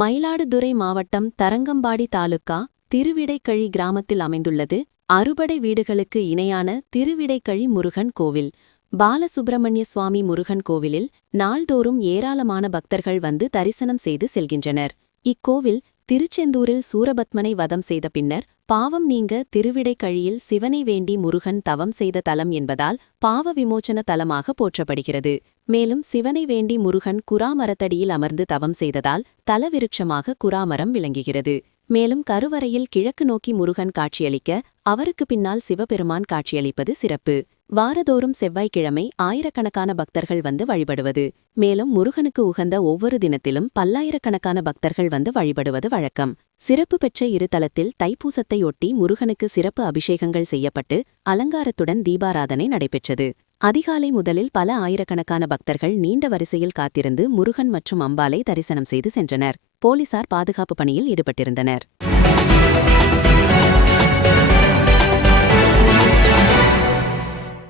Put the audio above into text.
மயிலாடுதுறை மாவட்டம் தரங்கம்பாடி தாலுகா திருவிடைக்கழி கிராமத்தில் அமைந்துள்ளது. அறுபடை வீடுகளுக்கு இணையான திருவிடைக்கழி முருகன் கோவில். பாலசுப்பிரமணிய சுவாமி முருகன் கோவிலில் நாள்தோறும் ஏராளமான பக்தர்கள் வந்து தரிசனம் செய்து செல்கின்றனர். இக்கோவில் திருச்செந்தூரில் சூரபத்மனை வதம் செய்த பின்னர் பாவம் நீங்க திருவிடைக்கழியில் சிவனை வேண்டி முருகன் தவம் செய்த தலம் என்பதால் பாவ விமோச்சன தலமாக போற்றப்படுகிறது. மேலும் சிவனை வேண்டி முருகன் குராமரத்தடியில் அமர்ந்து தவம் செய்ததால் தலவிருட்சமாக குராமரம் விளங்குகிறது. மேலும் கருவறையில் கிழக்கு நோக்கி முருகன் காட்சியளிக்க அவருக்கு பின்னால் சிவபெருமான் காட்சியளிப்பது சிறப்பு. வாரதோறும் செவ்வாய்க்கிழமை ஆயிரக்கணக்கான பக்தர்கள் வந்து வழிபடுவது. மேலும் முருகனுக்கு உகந்த ஒவ்வொரு தினத்திலும் பல்லாயிரக்கணக்கான பக்தர்கள் வந்து வழிபடுவது வழக்கம். சிறப்பு பெற்ற இருதலத்தில் தைப்பூசத்தையொட்டி முருகனுக்கு சிறப்பு அபிஷேகங்கள் செய்யப்பட்டு அலங்காரத்துடன் தீபாராதனை நடைபெற்றது. அதிகாலை முதலில் பல ஆயிரக்கணக்கான பக்தர்கள் நீண்ட வரிசையில் காத்திருந்து முருகன் மற்றும் அம்பாலை தரிசனம் செய்து சென்றனர். போலீசார் பாதுகாப்பு பணியில் ஈடுபட்டிருந்தனர்.